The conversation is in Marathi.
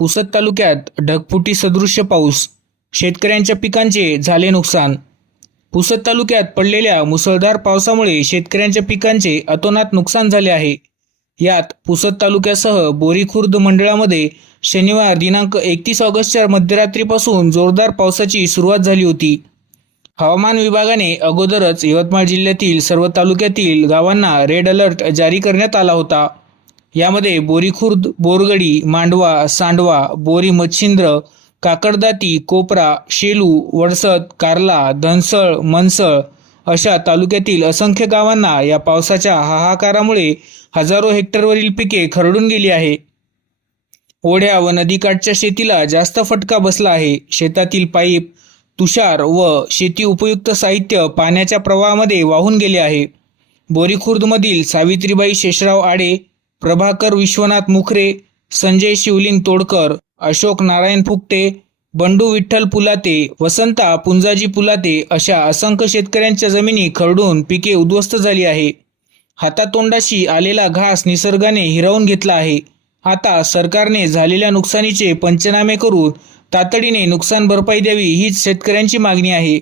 पुसद तालुक्यात ढगफुटी सदृश्य पाऊस शेतकऱ्यांच्या पिकांचे झाले नुकसान. पुसद तालुक्यात पडलेल्या मुसळधार पावसामुळे शेतकऱ्यांच्या पिकांचे अतोनात नुकसान झाले आहे. यात पुसद तालुक्यासह बोरी खुर्द मंडळामध्ये शनिवार दिनांक एकतीस ऑगस्टच्या मध्यरात्रीपासून जोरदार पावसाची सुरुवात झाली होती. हवामान विभागाने अगोदरच यवतमाळ जिल्ह्यातील सर्व तालुक्यातील गावांना रेड अलर्ट जारी करण्यात आला होता. यामध्ये बोरीखुर्द बोरगडी मांडवा सांडवा बोरी मच्छिंद्र काकडदाती कोपरा शेलू वडसद कार्ला धनसळ मनसळ अशा तालुक्यातील असंख्य गावांना या पावसाच्या हाहाकारामुळे हजारो हेक्टरवरील पिके खरडून गेली आहे. ओढ्या व नदीकाठच्या शेतीला जास्त फटका बसला आहे. शेतातील पाईप तुषार व शेती उपयुक्त साहित्य पाण्याच्या प्रवाहामध्ये वाहून गेले आहे. बोरीखुर्दमधील सावित्रीबाई शेषराव आडे प्रभाकर विश्वनाथ मुखरे संजय शिवलिंग तोडकर अशोक नारायण फुकटे बंडू विठ्ठल पुलाते वसंता पुंजाजी पुलाते अशा असंख्य शेतकऱ्यांच्या जमिनी खरडून पिके उद्ध्वस्त झाली आहे. हातातोंडाशी आलेला घास निसर्गाने हिरावून घेतला आहे. आता सरकारने झालेल्या नुकसानीचे पंचनामे करून तातडीने नुकसान भरपाई द्यावी हीच शेतकऱ्यांची मागणी आहे.